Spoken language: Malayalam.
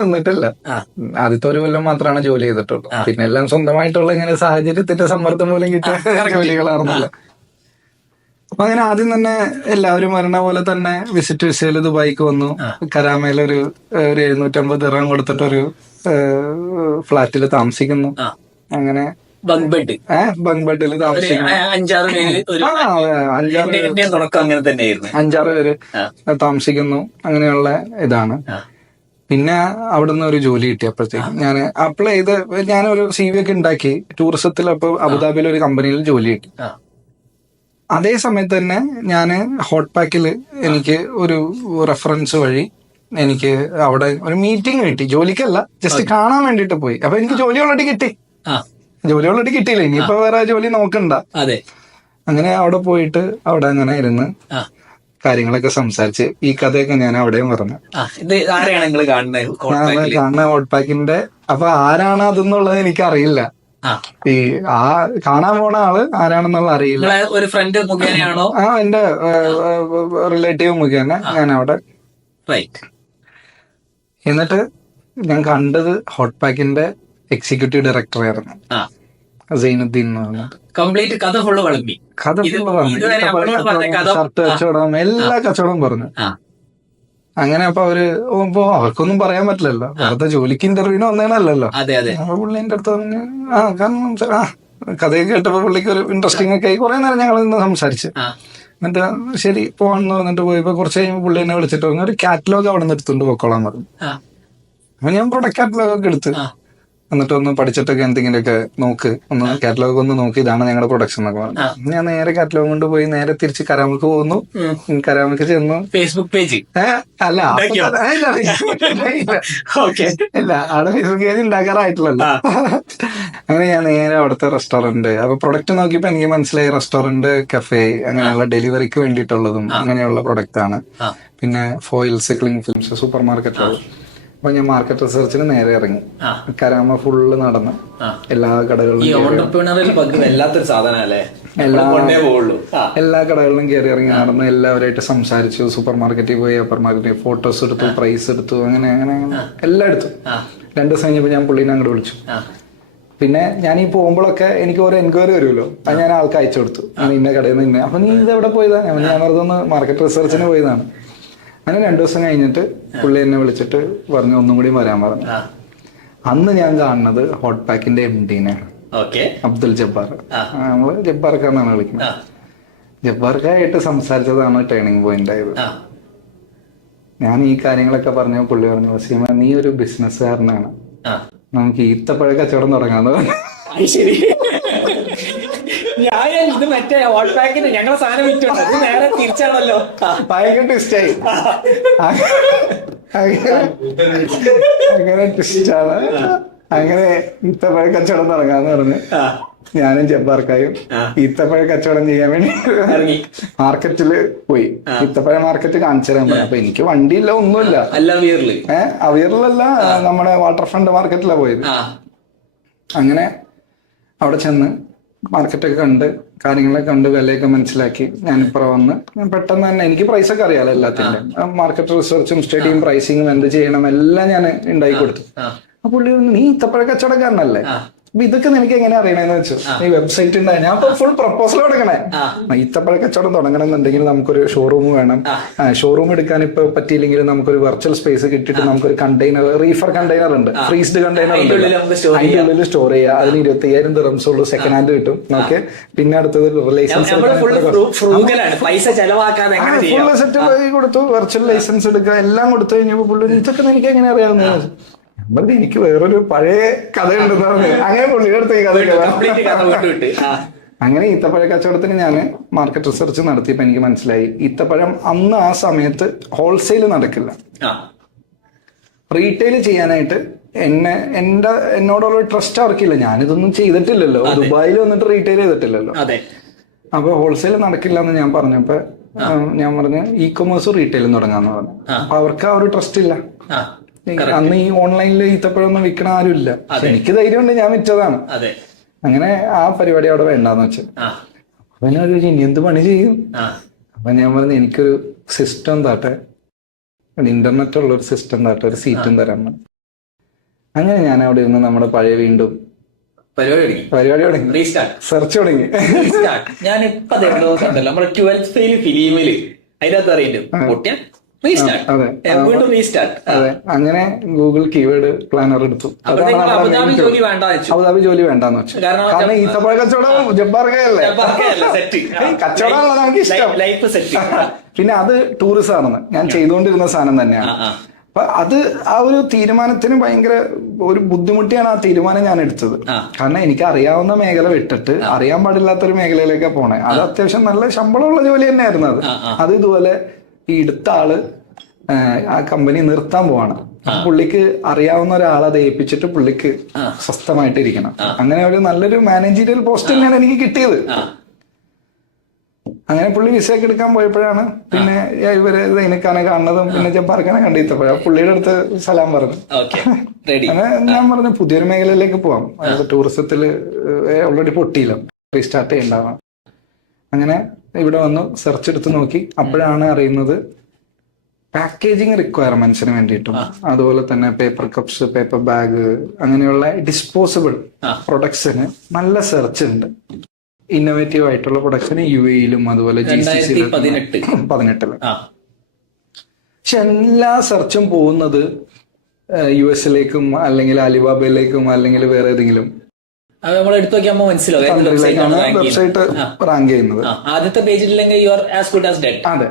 നിന്നിട്ടില്ല. ആദ്യത്തെ ഒരു കൊല്ലം മാത്രമാണ് ജോലി ചെയ്തിട്ടുള്ളൂ. പിന്നെ എല്ലാം സ്വന്തമായിട്ടുള്ള ഇങ്ങനെ സാഹചര്യത്തിന്റെ സമ്മർദ്ദം മൂലം കിട്ടിയ ജോലികളായിരുന്നല്ലോ. അപ്പൊ അങ്ങനെ ആദ്യം തന്നെ എല്ലാവരും വരണ പോലെ തന്നെ വിസിറ്റ് വിസയിൽ ദുബായിക്ക് വന്നു. കരാമയിലൊരു 750 ദിർഹം കൊടുത്തിട്ടൊരു ഫ്ലാറ്റിൽ താമസിക്കുന്നു. അങ്ങനെ ബങ്ക് ബെഡിൽ താമസിക്കുന്നു. 5-6 പേര് താമസിക്കുന്നു. അങ്ങനെയുള്ള ഇതാണ്. പിന്നെ അവിടുന്ന് ഒരു ജോലി കിട്ടിയപ്പോഴത്തേക്ക് ഞാൻ അപ്ലൈ ചെയ്ത് ഞാനൊരു CV ഒക്കെ ഉണ്ടാക്കി ടൂറിസത്തിൽ. അപ്പൊ അബുദാബിയിൽ ഒരു കമ്പനിയിൽ ജോലി കിട്ടി. അതേ സമയത്ത് തന്നെ ഞാൻ ഹോട്ട് പാക്കിൽ എനിക്ക് ഒരു റെഫറൻസ് വഴി എനിക്ക് അവിടെ ഒരു മീറ്റിംഗ് കിട്ടി. ജോലിക്കല്ല, ജസ്റ്റ് കാണാൻ വേണ്ടിട്ട് പോയി. അപ്പൊ എനിക്ക് ജോലി ഓൾറെഡി കിട്ടിയില്ല. ഇനിയിപ്പോ വേറെ ജോലി നോക്കണ്ട. അങ്ങനെ അവിടെ പോയിട്ട് അവിടെ അങ്ങനെ ഇരുന്ന് കാര്യങ്ങളൊക്കെ സംസാരിച്ച് ഈ കഥയൊക്കെ ഞാൻ അവിടെയും പറഞ്ഞു. കാണുന്ന ഹോട്ട് പാക്കിന്റെ. അപ്പൊ ആരാണ് അതെന്നുള്ളത് എനിക്കറിയില്ല. ഈ കാണാൻ പോണ ആള് ആരാണെന്നുള്ള അറിയില്ല. ഒരു ഫ്രണ്ട് മുഖേനയാണോ? എന്റെ റിലേറ്റീവ് മുഖേന ഞാൻ അവിടെ. എന്നിട്ട് ഞാൻ കണ്ടത് ഹോട്ട് പാക്കിന്റെ എക്സിക്യൂട്ടീവ് ഡയറക്ടർ ആയിരുന്നു, സൈനുദ്ദീൻ എന്ന് പറഞ്ഞിട്ട്. കംപ്ലീറ്റ് കഥ ഫുള്ള് പറഞ്ഞു. ഷർട്ട് കച്ചവടം, എല്ലാ കച്ചവടം പറഞ്ഞു. അങ്ങനെ അപ്പൊ അവർക്കൊന്നും പറയാൻ പറ്റില്ലല്ലോ, വെറുതെ ജോലിക്ക് ഇന്റർവ്യൂവിന് വന്നേണല്ലോ. അപ്പൊ പുള്ളി എന്റെ അടുത്ത് പറഞ്ഞു കാരണം കഥയൊക്കെ കേട്ടപ്പോ പുള്ളിക്ക് ഒരു ഇൻട്രസ്റ്റിംഗ് ഒക്കെ ആയി. കുറെ നേരം ഞങ്ങൾ ഇന്ന് സംസാരിച്ച്. എന്നിട്ട് ശരി പോവാന്ന് പറഞ്ഞിട്ട് പോയപ്പോ കുറച്ച് കഴിയുമ്പോൾ പുള്ളി എന്നെ വിളിച്ചിട്ട് പറഞ്ഞു ഒരു കാറ്റലോഗ് അവിടെ നിന്ന് എടുത്തുകൊണ്ട് പോക്കോളാൻ പറഞ്ഞു. അപ്പൊ ഞാൻ പ്രൊഡക്റ്റ് കാറ്റലോഗ് ഒക്കെ എടുത്ത് എന്നിട്ട് ഒന്ന് പഠിച്ചിട്ടൊക്കെ എന്തെങ്കിലുമൊക്കെ നോക്ക്, ഒന്ന് കാറ്റലോഗ് ഒന്ന് നോക്കി, ഇതാണ് ഞങ്ങളുടെ പ്രൊഡക്ഷൻ എന്നൊക്കെ പറഞ്ഞു. ഞാൻ നേരെ കാറ്റലോഗ് കൊണ്ട് പോയി നേരെ തിരിച്ച് കരാമക്ക് പോകുന്നു. കരാമക്ക് ചെന്നു. ഫേസ്ബുക്ക് പേജ് അല്ല അവിടെ ഫേസ്ബുക്ക് പേജ് ഉണ്ടാക്കാറായിട്ടില്ലല്ലോ. അങ്ങനെ ഞാൻ നേരെ അവിടുത്തെ റെസ്റ്റോറന്റ്, അപ്പൊ പ്രൊഡക്റ്റ് നോക്കിയപ്പോ എനിക്ക് മനസ്സിലായി റെസ്റ്റോറന്റ്, കഫേ, അങ്ങനെയുള്ള ഡെലിവറിക്ക് വേണ്ടിയിട്ടുള്ളതും അങ്ങനെയുള്ള പ്രൊഡക്റ്റ് ആണ്. പിന്നെ ഫോയിൽസ്, ക്ലിങ് ഫിലിംസ്, സൂപ്പർ മാർക്കറ്റുകൾ. അപ്പൊ ഞാൻ മാർക്കറ്റ് റിസർച്ചിന് നേരെ ഇറങ്ങി. കരാമ ഫുള്ള് നടന്ന് എല്ലാ കടകളിലും എല്ലാ കടകളിലും കയറി ഇറങ്ങി നടന്ന് എല്ലാവരായിട്ട് സംസാരിച്ചു. സൂപ്പർ മാർക്കറ്റിൽ പോയി, അപ്പർ മാർക്കറ്റിൽ ഫോട്ടോസ് എടുത്തു, പ്രൈസ് എടുത്തു, അങ്ങനെ അങ്ങനെ എല്ലാം എടുത്തു. 2 ദിവസം കഴിഞ്ഞപ്പോൾ ഞാൻ പുള്ളീനെ അങ്ങോട്ട് വിളിച്ചു. പിന്നെ ഞാൻ ഈ പോകുമ്പോഴൊക്കെ എനിക്ക് ഓരോ എൻക്വയറി വരുമല്ലോ, അത് ഞാൻ ആൾക്ക് അയച്ചു കൊടുത്തു. ഇന്ന കടയിൽ നിന്ന്. അപ്പൊ നീ ഇത് എവിടെ പോയതാ? ഞാൻ വെറുതെ ഒന്ന് മാർക്കറ്റ് റിസർച്ചിന് പോയതാണ്. അങ്ങനെ 2 ദിവസം കഴിഞ്ഞിട്ട് പുള്ളി എന്നെ വിളിച്ചിട്ട് പറഞ്ഞു ഒന്നും കൂടി വരാൻ പറഞ്ഞു. അന്ന് ഞാൻ കാണുന്നത് ഹോട്ട് പാക്കിന്റെ MD-നെ, അബ്ദുൽ ജബ്ബാർ. നമ്മള് ജബ്ബാർക്കാന്നാണ് വിളിക്കുന്നത്. ജബ്ബാർക്കായിട്ട് സംസാരിച്ചതാണ് ടേണിംഗ് പോയിന്റ് ആയത്. ഞാൻ ഈ കാര്യങ്ങളൊക്കെ പറഞ്ഞ പുള്ളി പറഞ്ഞു വസീമ നീ ഒരു ബിസിനസ്സുകാരനാണ്, നമുക്ക് ഈത്തപ്പഴ കച്ചവടം തുടങ്ങാന്ന് പറഞ്ഞു. ഇത് മറ്റേ ഹോട്ട് പാക്കിന് ഞങ്ങളെ സാധനം വിറ്റുണ്ട്, അത് നേരെ തിരിച്ചാണല്ലോ. ഭയങ്കര ട്വിസ്റ്റായി. അങ്ങനെ ട്വിസ്റ്റാണ്. അങ്ങനെ ഈത്തപ്പഴ കച്ചവടം തുടങ്ങാന്ന് പറഞ്ഞ് ഞാനും ജബ്ബാർക്കായും ഈത്തപ്പഴ കച്ചവടം ചെയ്യാൻ വേണ്ടി മാർക്കറ്റില് പോയി. ഈത്തപ്പഴ മാർക്കറ്റ് കാണിച്ചു തരാൻ പറഞ്ഞു. അപ്പൊ എനിക്ക് വണ്ടിയില്ല, ഒന്നുമില്ല. അവിയറിലല്ല, നമ്മുടെ വാട്ടർ ഫ്രണ്ട് മാർക്കറ്റിലാണ് പോയത്. അങ്ങനെ അവിടെ ചെന്ന് മാർക്കറ്റൊക്കെ കണ്ട് കാര്യങ്ങളൊക്കെ കണ്ട് വിലയൊക്കെ മനസ്സിലാക്കി ഞാനിപ്പുറം വന്ന് പെട്ടെന്ന് തന്നെ എനിക്ക് പ്രൈസൊക്കെ അറിയാലോ എല്ലാത്തിന്റെ. മാർക്കറ്റ് റിസർച്ചും സ്റ്റഡിയും പ്രൈസിങ്ങും എന്ത് ചെയ്യണം എല്ലാം ഞാൻ ഉണ്ടാക്കി കൊടുത്തു. അപ്പൊ പുള്ളി നീ ഈത്തപ്പഴ കച്ചവടക്കാരനല്ലേ, അപ്പൊ ഇതൊക്കെ നിനക്ക് എങ്ങനെ അറിയണേന്ന് വെച്ചു. ഈ വെബ്സൈറ്റ് ഉണ്ടായി. ഞാൻ ഫുൾ പ്രപ്പോസൽ കൊടുക്കണേ. ഈത്തപ്പഴ കച്ചവടം തുടങ്ങണമെന്നുണ്ടെങ്കിൽ നമുക്കൊരു ഷോറൂം വേണം. ഷോറൂം എടുക്കാൻ ഇപ്പൊ പറ്റിയില്ലെങ്കിൽ നമുക്കൊരു വെർച്വൽ സ്പേസ് കിട്ടിയിട്ട് നമുക്കൊരു കണ്ടെയ്നർ, റീഫർ കണ്ടെയ്നർ ഉണ്ട്, ഫ്രീസ്ഡ് കണ്ടെയ്നർ ഉണ്ട്, അതിന്റെ ഉള്ളിൽ സ്റ്റോർ ചെയ്യുക. അതിന് 25,000 ദിർഹംസ് ഉള്ളൂ, സെക്കൻഡ് ഹാൻഡ് കിട്ടും. ഓക്കെ, പിന്നെ അടുത്തത് ലൈസൻസ് ഫുൾ സെറ്റ് കൊടുത്തു, വെർച്വൽ ലൈസൻസ് എടുക്കുക, എല്ലാം കൊടുത്തു കഴിഞ്ഞപ്പോ പുള്ളി ഇതൊക്കെ എനിക്ക് എങ്ങനെ അറിയാവുന്ന എനിക്ക് വേറൊരു പഴയ കഥയുണ്ടെന്ന് പറഞ്ഞു. അങ്ങനെ പുള്ളിയുടെ ഈ കഥ. അങ്ങനെ ഈത്തപ്പഴ കച്ചവടത്തിന് ഞാൻ മാർക്കറ്റ് റിസർച്ച് നടത്തിയപ്പോൾ എനിക്ക് മനസ്സിലായി ഈത്തപ്പഴം അന്ന് ആ സമയത്ത് ഹോൾസെയിൽ നടക്കില്ല. റീറ്റെയിൽ ചെയ്യാനായിട്ട് എന്നോടുള്ള ട്രസ്റ്റ് അവർക്കില്ല. ഞാനിതൊന്നും ചെയ്തിട്ടില്ലല്ലോ, ദുബായിൽ വന്നിട്ട് റീറ്റെയിൽ ചെയ്തിട്ടില്ലല്ലോ. അപ്പൊ ഹോൾസെയിൽ നടക്കില്ല എന്ന് ഞാൻ പറഞ്ഞപ്പോ ഞാൻ പറഞ്ഞു ഇ-കൊമേഴ്സും റീറ്റെയിലും തുടങ്ങാന്ന് പറഞ്ഞു. അപ്പൊ അവർക്ക് ആ ഒരു ട്രസ്റ്റ് ഇല്ല. അന്ന് ഈ ഓൺലൈനിൽ ഈത്തപ്പഴമൊന്നും വിൽക്കണ ആരും ഇല്ല. എനിക്ക് ധൈര്യമുണ്ട്, ഞാൻ വിറ്റതാണ്. അങ്ങനെ ആ പരിപാടി അവിടെ വേണ്ടാന്ന് വെച്ചത്. അപ്പൊ ഞാൻ ചോദിച്ചു ഇനി എന്ത് പണി ചെയ്യും? അപ്പൊ ഞാൻ പറഞ്ഞു എനിക്കൊരു സിസ്റ്റം താട്ടെ, ഇന്റർനെറ്റ് ഉള്ള ഒരു സിസ്റ്റം താട്ടെ, ഒരു സീറ്റും തരാൻ. അങ്ങനെ ഞാൻ അവിടെ ഇരുന്ന് നമ്മുടെ പഴയ വീണ്ടും പരിപാടി തുടങ്ങി, സെർച്ച് തുടങ്ങി. ഞാൻ ഇപ്പൊ എവിടെയോ കണ്ടല്ലോ നമ്മുടെ 12th ഫെയിൽ ഫിലിമില് അതിനകത്ത് അറിയില്ല വീണ്ടും റീസ്റ്റാർട്ട്. അതെ, അങ്ങനെ ഗൂഗിൾ കീവേഡ് പ്ലാനർ എടുത്തു. അബുദാബി ജോലി വേണ്ട അബുദാബി ജോലി വേണ്ടെന്ന് വെച്ചു. കാരണം ഈത്തപ്പഴ കച്ചവടം ജബ്ബാർക്കല്ലേ, കച്ചവടമാണല്ലോ നമുക്ക് ഇഷ്ടം. Life set. പിന്നെ അത് ടൂറിസം ആണെന്ന് ഞാൻ ചെയ്തുകൊണ്ടിരുന്ന സാധനം തന്നെയാണ്. അപ്പൊ അത് ആ ഒരു തീരുമാനത്തിന് ഭയങ്കര ഒരു ബുദ്ധിമുട്ടിയാണ് ആ തീരുമാനം ഞാൻ എടുത്തത്. കാരണം എനിക്ക് അറിയാവുന്ന മേഖല വിട്ടിട്ട് അറിയാൻ പാടില്ലാത്തൊരു മേഖലയിലേക്കാണ് പോണേ. അത് അത്യാവശ്യം നല്ല ശമ്പളമുള്ള ജോലി തന്നെയായിരുന്നു. അത് ഇതുപോലെ ഈ എടുത്ത ആള് ആ കമ്പനി നിർത്താൻ പോവാണ്. പുള്ളിക്ക് അറിയാവുന്ന ഒരാളെ അത് ഏൽപ്പിച്ചിട്ട് പുള്ളിക്ക് സ്വസ്ഥമായിട്ട് ഇരിക്കണം. അങ്ങനെ ഒരു നല്ലൊരു മാനേജീരിയൽ പോസ്റ്റ് തന്നെയാണ് എനിക്ക് കിട്ടിയത്. അങ്ങനെ പുള്ളി വിസയൊക്കെ എടുക്കാൻ പോയപ്പോഴാണ് പിന്നെ ഇവര് സൈനിക്കാനെ കാണുന്നതും പിന്നെ ജബ്ബാർക്കാനെ കണ്ടെത്തിയപ്പോഴാണ് പുള്ളിയുടെ അടുത്ത് സലാം പറഞ്ഞു. അങ്ങനെ ഞാൻ പറഞ്ഞു പുതിയൊരു മേഖലയിലേക്ക് പോവാം, ടൂറിസത്തില് ഓൾറെഡി പൊട്ടിയില്ല, റീസ്റ്റാർട്ട് ചെയ്യണ്ടാവാം. അങ്ങനെ ഇവിടെ വന്നു സെർച്ച് എടുത്ത് നോക്കി. അപ്പോഴാണ് അറിയുന്നത് പാക്കേജിങ് റിക്വയർമെന്റ്സിന് വേണ്ടിയിട്ടും അതുപോലെ തന്നെ പേപ്പർ കപ്സ്, പേപ്പർ ബാഗ്, അങ്ങനെയുള്ള ഡിസ്പോസിബിൾ പ്രൊഡക്ട്സിന് നല്ല സെർച്ച് ഉണ്ട്. ഇന്നോവേറ്റീവ് ആയിട്ടുള്ള പ്രൊഡക്ട്സിന് UAE-ലും അതുപോലെ GCC 18. പക്ഷെ എല്ലാ സെർച്ചും പോകുന്നത് US-ലേക്കും അല്ലെങ്കിൽ അലിബാബയിലേക്കും അല്ലെങ്കിൽ വേറെ ഏതെങ്കിലും നമ്മൾ എടുത്തു നോക്കിയാൽ മനസ്സിലാവും വെബ്സൈറ്റ് റാങ്ക് ചെയ്യുന്നത്. ആദ്യത്തെ പേജിലില്ലെങ്കിൽ you are as good as dead. അതെ,